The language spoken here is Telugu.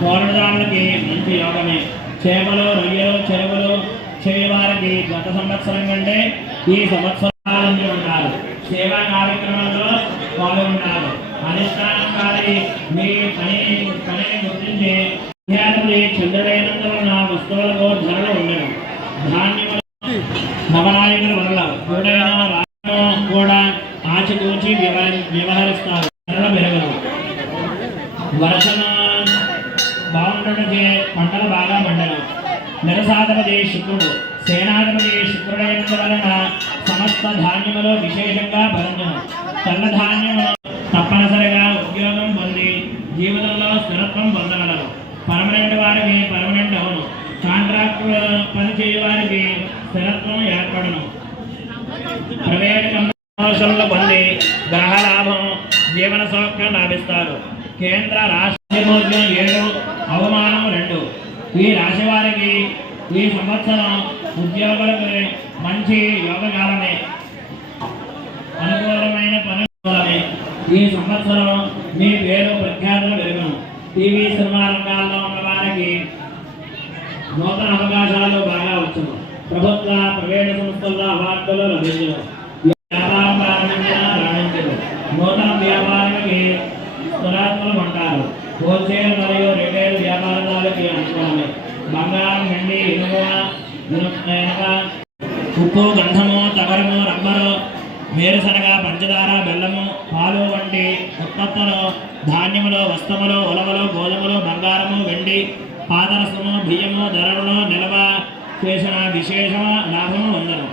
కోరడాలకి మంచి యోగమే. చేపలు రొయ్యలు చెరువులు చేయవారికి గత సంవత్సరం కంటే ఈ సంవత్సరాలు ఉంటారు. సేవా కార్యక్రమంలో పాల్గొంటారు. అధిష్టానకారి మీ పనిని గుర్తించి విద్యార్థి చంద్రుడైనందువలన వస్తువులకు ధరలు ఉండవు. ధాన్యములు నవనాయకుల వల్ల కూడా ఆచితూచి వ్యవహరిస్తారు. ధరలు పెరగదు. వర్షణ బాగుండటంచే పంటలు బాగా పండరు. నిరసాధిపతి శుక్రుడు సేనాధిపతి శుక్రుడైనందువలన సమస్త ధాన్యములు విశేషంగా భరించును. తెల్ల ధాన్యములు తప్పనిసరిగా ఉద్యోగం పొంది జీవితంలో స్థిరత్వం పొందగలరు. పర్మనెంట్ వారికి పర్మనెంట్ అవును. కాంట్రాక్ట్ పని చేయవారికి స్థిరత్వం ఏర్పడను. ప్రైవేట్ ప్రమోషన్లు పొంది గ్రహ లాభం జీవన సౌఖ్యం లాభిస్తారు. కేంద్ర రాష్ట్ర 7 అవమానం 2. ఈ రాశి వారికి ఈ సంవత్సరం ఉద్యోగులకు మంచి యోగకాలమే. అనుకూలమైన పనులమే. ఈ సంవత్సరం మీ పేరు ప్రఖ్యాతులు పెరుగును. టీవీ సినిమా రంగాల్లో ఉన్న వారికి నూతన అవకాశాలు బాగా వచ్చును. ప్రభుత్వ ప్రైవేటు సంస్థల్లో అవార్డులు లభించును. వ్యాపారం ప్రారంభించిన రాణించదు. నూతన వ్యాపారానికి స్థిరాత్మలు ఉంటారు. హోల్సేల్ మరియు రిటైల్ వ్యాపారాలకి అనుకూలమే. బంగారం వెండి ఇనుము ఉప్పు గంధము తగరము రబ్బరు వేరుశనగ పంచదార బెల్లము పాలు వంటి ఉత్పత్తులు ధాన్యములు వస్త్రములు ఉలవలు గోధుమలు బంగారము వెండి పాదరసము బియ్యము ధరలను నిల్వ చేసిన విశేష లాభము ఉందను.